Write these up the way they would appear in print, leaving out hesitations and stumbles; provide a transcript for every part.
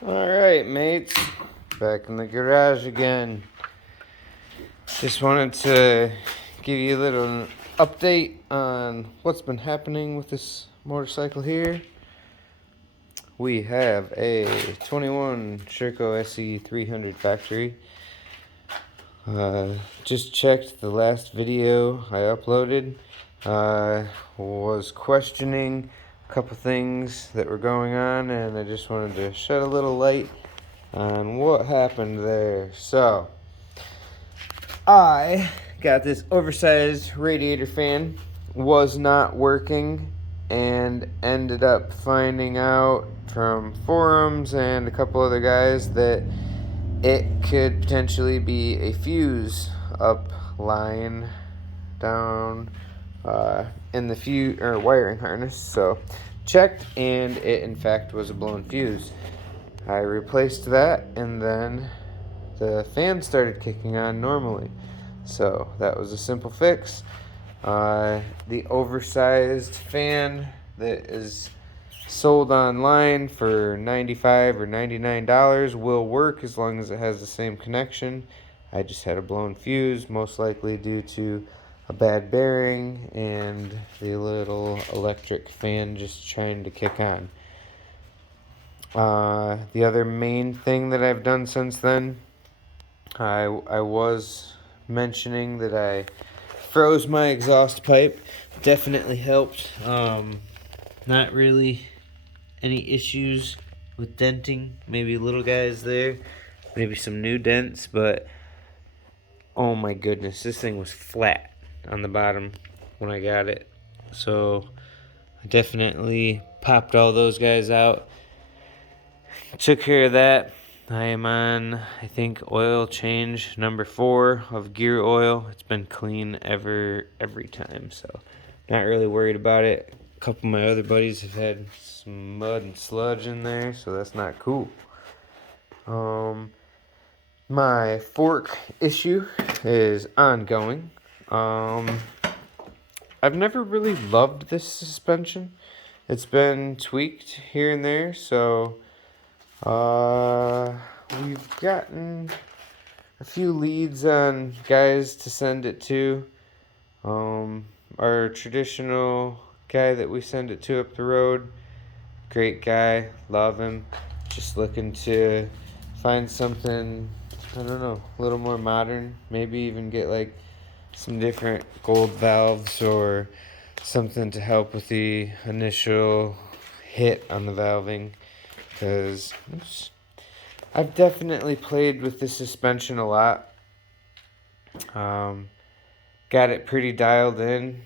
Alright, mates. Back in the garage again. Just wanted to give you a little update on what's been happening with this motorcycle here. We have a 21 Sherco SE 300 factory. Just checked the last video I uploaded. Was questioning a couple things that were going on, and I just wanted to shed a little light on what happened there. So, I got this oversized radiator fan, was not working, and ended up finding out from forums and a couple other guys that it could potentially be a fuse up line down in the fuse or wiring harness. So checked, and it in fact was a blown fuse. I replaced that, and then the fan started kicking on normally. So that was a simple fix. The oversized fan that is sold online for $95 or $99 will work as long as it has the same connection. I just had a blown fuse, most likely due to a bad bearing and the little electric fan just trying to kick on. The other main thing that I've done since then, I was mentioning that I froze my exhaust pipe. Definitely helped. Not really any issues with denting. Maybe little guys there, maybe some new dents, but oh my goodness, this thing was flat on the bottom when I got it. So I definitely popped all those guys out. Took care of that. I am on, I think, oil change number 4 of gear oil. It's been clean every time, so not really worried about it. A couple of my other buddies have had some mud and sludge in there, so that's not cool. My fork issue is ongoing. I've never really loved this suspension. It's been tweaked here and there, so we've gotten a few leads on guys to send it to. Our traditional guy that we send it to up the road, great guy, love him. Just looking to find something, I don't know, a little more modern. Maybe even get like some different gold valves or something to help with the initial hit on the valving, because I've definitely played with the suspension a lot. Got it pretty dialed in,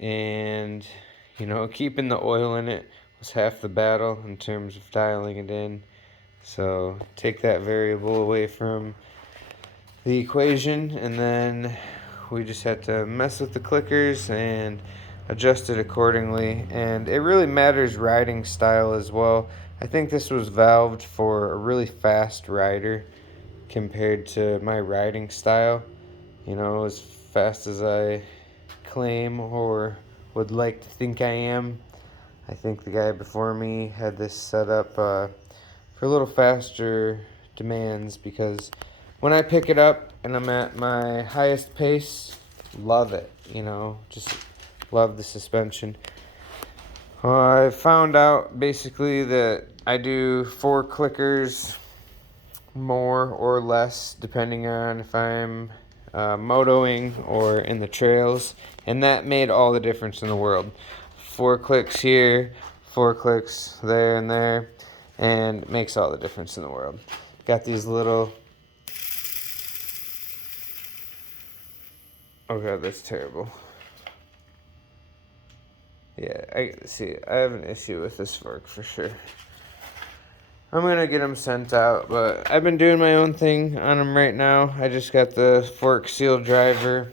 and keeping the oil in it was half the battle in terms of dialing it in. So take that variable away from the equation, and then we just had to mess with the clickers and adjust it accordingly. And it really matters riding style as well. I think this was valved for a really fast rider compared to my riding style. As fast as I claim or would like to think I am. I think the guy before me had this set up for a little faster demands, because when I pick it up and I'm at my highest pace, love it, just love the suspension. I found out basically that I do 4 clickers more or less depending on if I'm motoing or in the trails, and that made all the difference in the world. 4 clicks here, 4 clicks there and there, and it makes all the difference in the world. Got these little, oh god, that's terrible. Yeah, I have an issue with this fork for sure. I'm gonna get them sent out, but I've been doing my own thing on them right now. I just got the fork seal driver,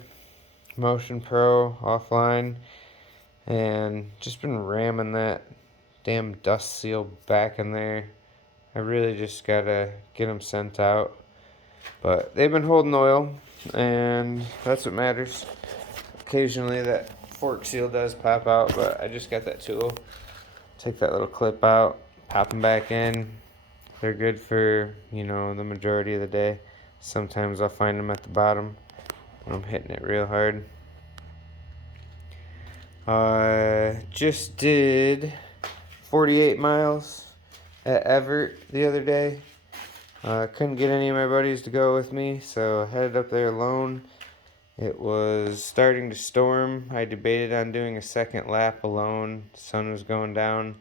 Motion Pro offline, and just been ramming that damn dust seal back in there. I really just gotta get them sent out, but they've been holding oil, and that's what matters. Occasionally that fork seal does pop out, but I just got that tool. Take that little clip out, pop them back in, They're good for, you know, the majority of the day. Sometimes I'll find them at the bottom when I'm hitting it real hard. I just did 48 miles at Everett the other day. Couldn't get any of my buddies to go with me, so I headed up there alone. It was starting to storm. I debated on doing a second lap alone. The sun was going down.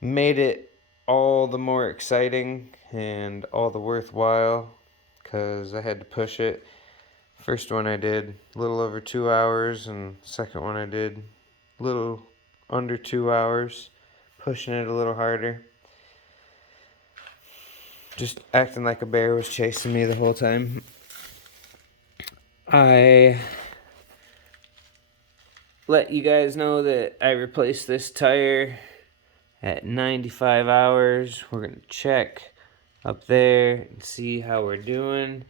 Made it all the more exciting and all the worthwhile because I had to push it. First one I did a little over 2 hours, and second one I did a little under 2 hours, pushing it a little harder. Just acting like a bear was chasing me the whole time. I let you guys know that I replaced this tire at 95 hours. We're going to check up there and see how we're doing.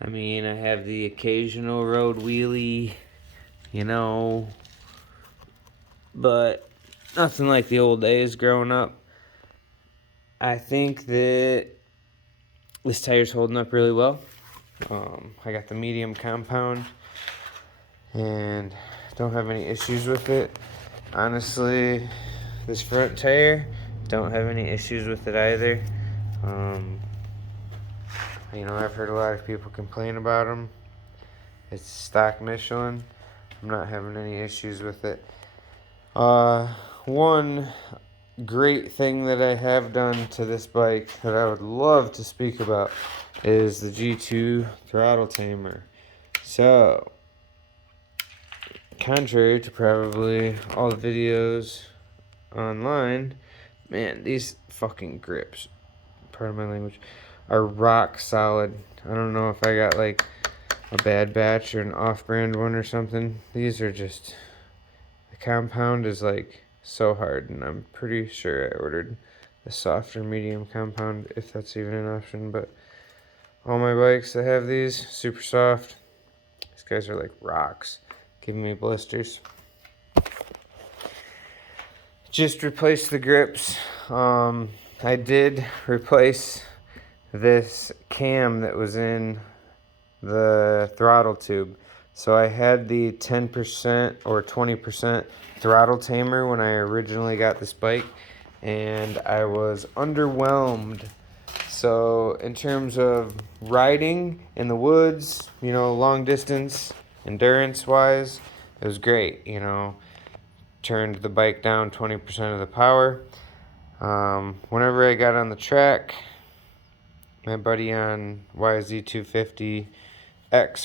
I mean, I have the occasional road wheelie, you know, but nothing like the old days growing up. I think that this tire's holding up really well. I got the medium compound and don't have any issues with it. Honestly, this front tire, don't have any issues with it either. You know, I've heard a lot of people complain about them. It's stock Michelin. I'm not having any issues with it. One great thing that I have done to this bike that I would love to speak about is the G2 throttle tamer. So, contrary to probably all the videos online, man, these fucking grips, pardon my language, are rock solid. I don't know if I got like a bad batch or an off-brand one or something. These are just, the compound is like so hard, and I'm pretty sure I ordered the softer medium compound, if that's even an option. But all my bikes that have these, super soft. These guys are like rocks, giving me blisters. Just replaced the grips. I did replace this cam that was in the throttle tube. So I had the 10% or 20% throttle tamer when I originally got this bike, and I was underwhelmed. So in terms of riding in the woods, you know, long distance, endurance wise, it was great, you know. Turned the bike down 20% of the power. Whenever I got on the track, my buddy on YZ250X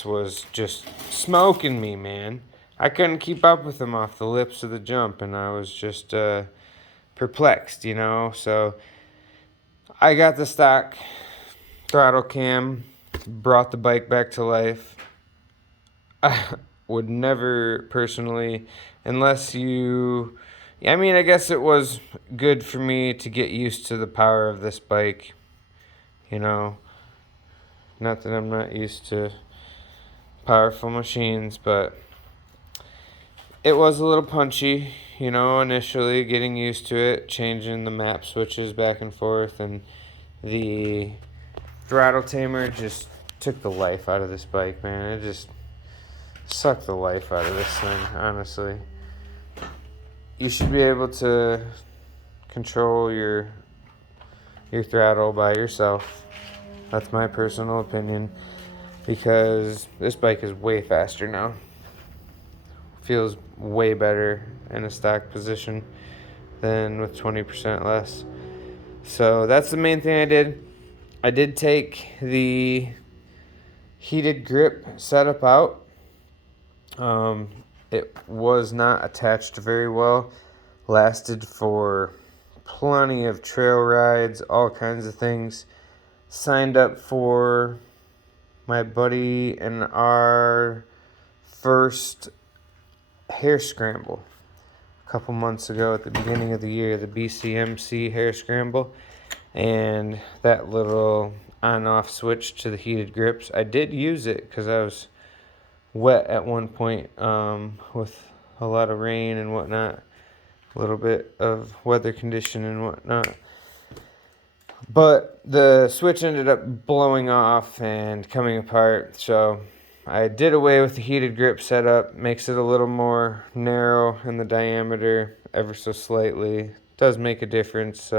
was just smoking me, man. I couldn't keep up with him off the lips of the jump, and I was just perplexed, you know. So I got the stock throttle cam, brought the bike back to life. I would never personally, unless you, I mean, I guess it was good for me to get used to the power of this bike, you know. Not that I'm not used to powerful machines, but it was a little punchy, you know, initially getting used to it, changing the map switches back and forth, and the throttle tamer just took the life out of this bike, man. It just sucked the life out of this thing, honestly. You should be able to control your throttle by yourself. That's my personal opinion, because this bike is way faster now. Feels way better in a stock position than with 20% less. So that's the main thing I did. I did take the heated grip setup out. It was not attached very well. Lasted for plenty of trail rides, all kinds of things. Signed up for my buddy and our first hair scramble a couple months ago at the beginning of the year, the BCMC hair scramble, and that little on-off switch to the heated grips. I did use it because I was wet at one point with a lot of rain and whatnot, a little bit of weather condition and whatnot. But the switch ended up blowing off and coming apart, so I did away with the heated grip setup. Makes it a little more narrow in the diameter, ever so slightly. Does make a difference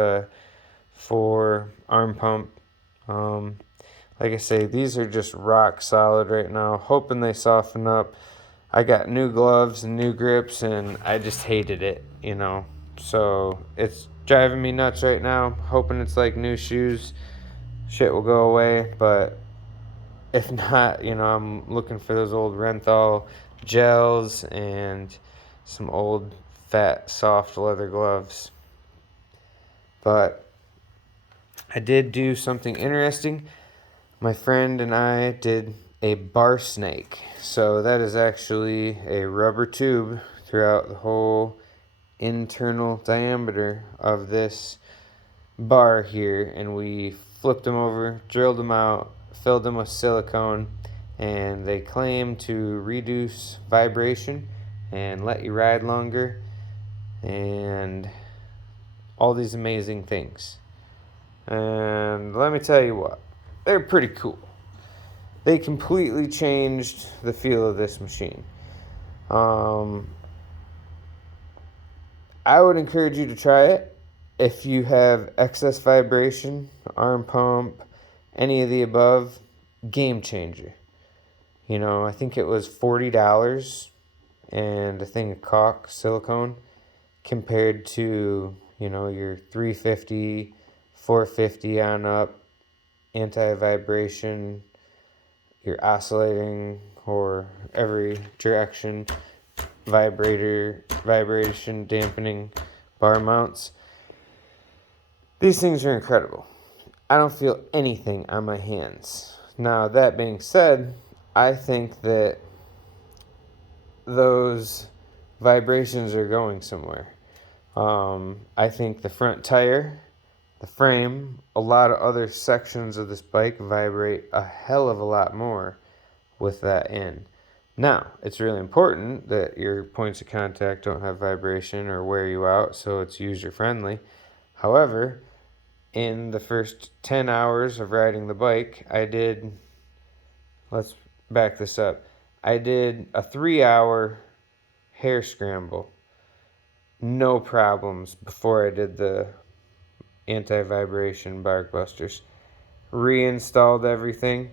for arm pump. Um, like I say, these are just rock solid right now. Hoping they soften up. I got new gloves and new grips, and I just hated it, you know. So it's driving me nuts right now. Hoping it's like new shoes. Shit will go away, but if not, you know, I'm looking for those old Renthal gels and some old fat soft leather gloves. But I did do something interesting. My friend and I did a bar snake. So that is actually a rubber tube throughout the whole internal diameter of this bar here, and we flipped them over, drilled them out, filled them with silicone, and they claim to reduce vibration and let you ride longer and all these amazing things. And let me tell you what, they're pretty cool. They completely changed the feel of this machine. Um, I would encourage you to try it if you have excess vibration, arm pump, any of the above. Game changer. You know, I think it was $40 and a thing of caulk silicone compared to, you know, your 350, 450 on up, anti-vibration, your oscillating or every direction vibration dampening bar mounts. These things are incredible. I don't feel anything on my hands. Now, that being said, I think that those vibrations are going somewhere. I think the front tire, the frame, a lot of other sections of this bike vibrate a hell of a lot more with that in. Now, it's really important that your points of contact don't have vibration or wear you out, so it's user friendly. However, in the first 10 hours of riding the bike, let's back this up. I did a 3-hour hair scramble. No problems before I did the anti-vibration bark busters. Reinstalled everything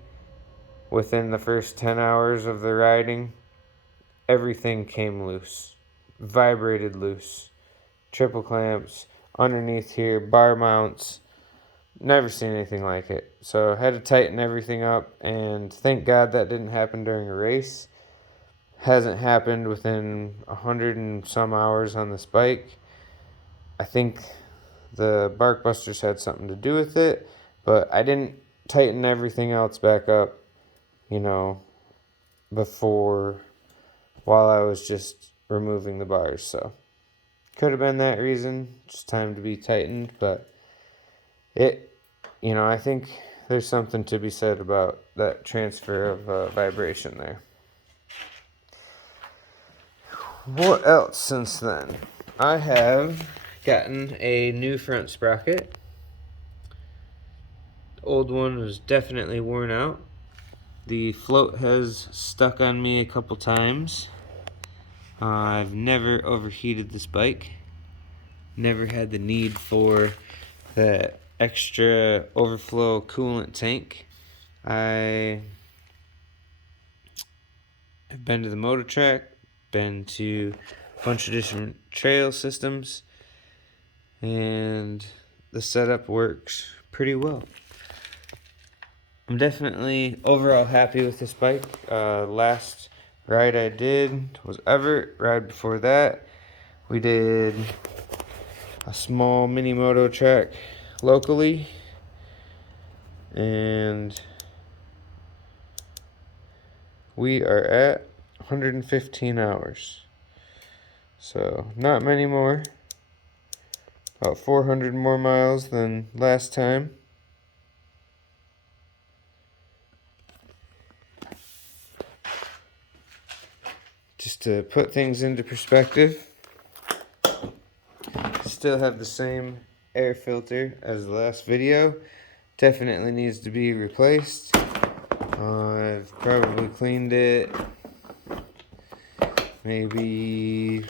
within the first 10 hours of the riding. Everything came loose, vibrated loose. Triple clamps underneath here, bar mounts. Never seen anything like it. So I had to tighten everything up, and thank God that didn't happen during a race. Hasn't happened within 100 and some hours on this bike. I think the bark busters had something to do with it, but I didn't tighten everything else back up, you know, before while I was just removing the bars. So could have been that reason, just time to be tightened, but I think there's something to be said about that transfer of vibration there. What else since then? I have gotten a new front sprocket. The old one was definitely worn out. The float has stuck on me a couple times. I've never overheated this bike. Never had the need for that extra overflow coolant tank. I have been to the motor track, been to a bunch of different trail systems, and the setup works pretty well. I'm definitely overall happy with this bike. Last ride I did was Everett. Ride before that, we did a small mini moto track locally, and we are at 115 hours. So not many more. About 400 more miles than last time. Just to put things into perspective, still have the same air filter as the last video. Definitely needs to be replaced. I've probably cleaned it maybe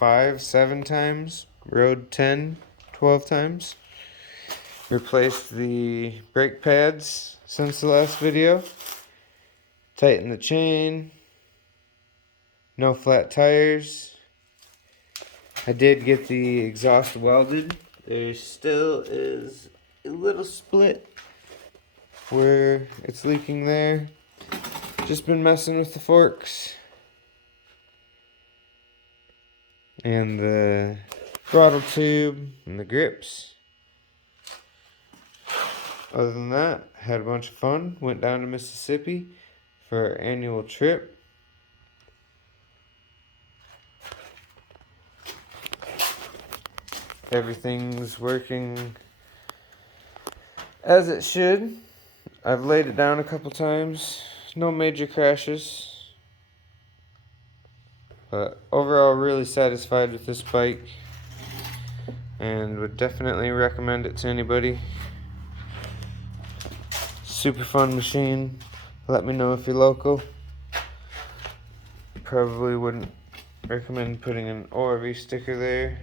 5-7 times, rode 10-12 times. Replaced the brake pads since the last video. Tighten the chain. No flat tires. I did get the exhaust welded. There still is a little split where it's leaking there. Just been messing with the forks and the throttle tube and the grips. Other than that, had a bunch of fun. Went down to Mississippi for our annual trip. Everything's working as it should. I've laid it down a couple times. No major crashes. But overall, really satisfied with this bike. And would definitely recommend it to anybody. Super fun machine. Let me know if you're local. Probably wouldn't recommend putting an ORV sticker there.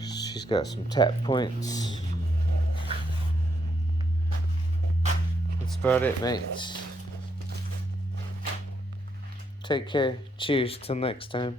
She's got some tap points. That's about it, mates. Take care. Cheers. Till next time.